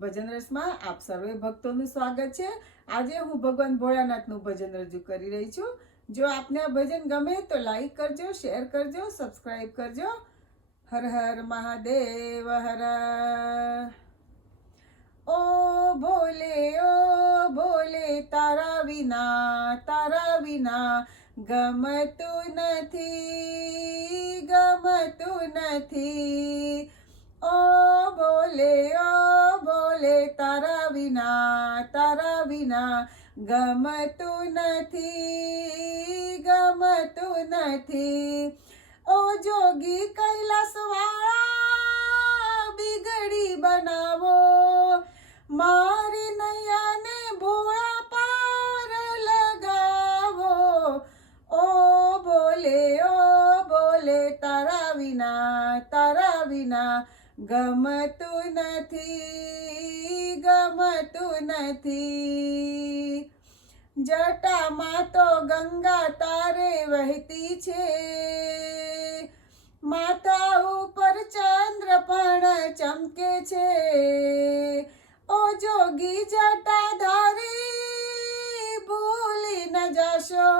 ભજન રસમાં આપ સર્વે ભક્તોનું સ્વાગત છે. આજે હું ભગવાન ભોળાનાથનું ભજન રજૂ કરી રહી છું. જો આપને આ ભજન ગમે તો લાઈક કરજો શેર કરજો સબસ્ક્રાઈબ કરજો. હર હર મહાદેવ હર. ઓ ભોલે ઓ ભોલે, તારા વિના તારા વિના ગમતું નથી ગમતું નથી. ઓ બોલે ઓ બોલે, તારા વિના તારા વિના ગમતું નથી ગમતું નથી. ઓ જોગી કૈલાસવાળા, બીગડી બનાવો. મારી નૈયાને ભોળા પાર લગાવો. ઓ બોલે ઓ બોલે, તારા વિના તારા વિના ગમતું નથી ગમતું નથી. જટામાં તો ગંગા તારે વહેતી છે. માથા ઉપર ચંદ્ર પણ ચમકે છે. ઓ જોગી જટાધારી ભૂલી ન જશો.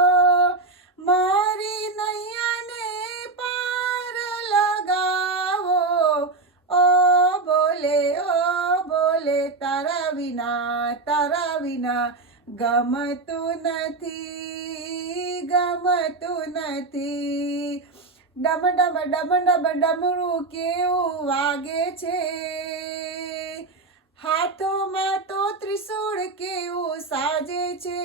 મારી બોલે તારા વિના તારા વિના ગમતું નથી ગમતું નથી. ડમ ડમ ડમ ડમ, ડમરું કેવું વાગે છે? હાથોમાં તો ત્રિશૂળ કેવું સાજે છે?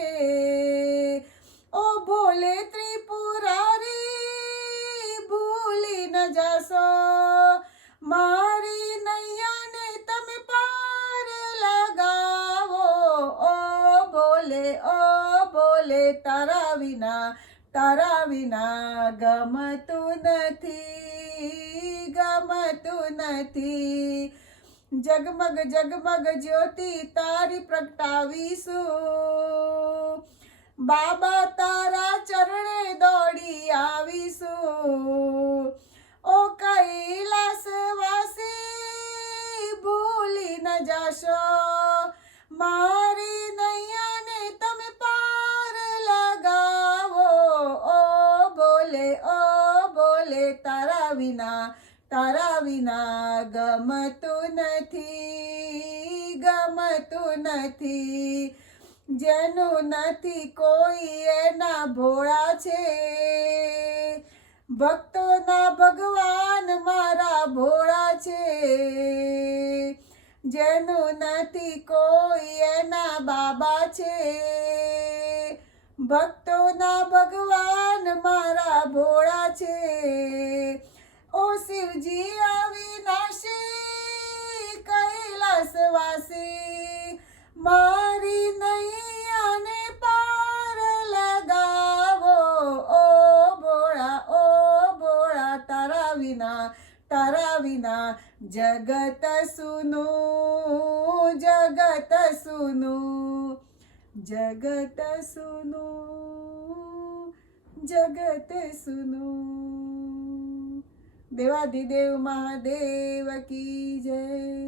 ઓ ભોલે ત્રિપુરારી, ભૂલી ન જશો. તારા વિના તારા વિના ગમતું નથી ગમતું નથી. જગમગ જગમગ જ્યોતિ તારી પ્રગટાવીશું. બાબા તારા ચરણે દોડી આવીશું. ઓ કૈલાસવાસી ભૂલી ન જાશો. મારી વિના, તારા વિના ગમતું નથી ગમતું નથી. જેનું નથી કોઈ એના ભોળા છે. ભક્તોના ભગવાન મારા ભોળા છે. જેનું નથી કોઈ એના બાબા છે. ભક્તોના ભગવાન મારા ભોળા છે. શિવજી અવિનાશી, કૈલાસવાસી. મારી નૈયાને પાર લગાવો, ઓ ભોળા ઓ ભોળા, તારા વિના તારા વિના જગત સુનું જગત સુનું જગત સુનું જગત સુનું. દેવાધિદેવ મહાદેવ કી જય.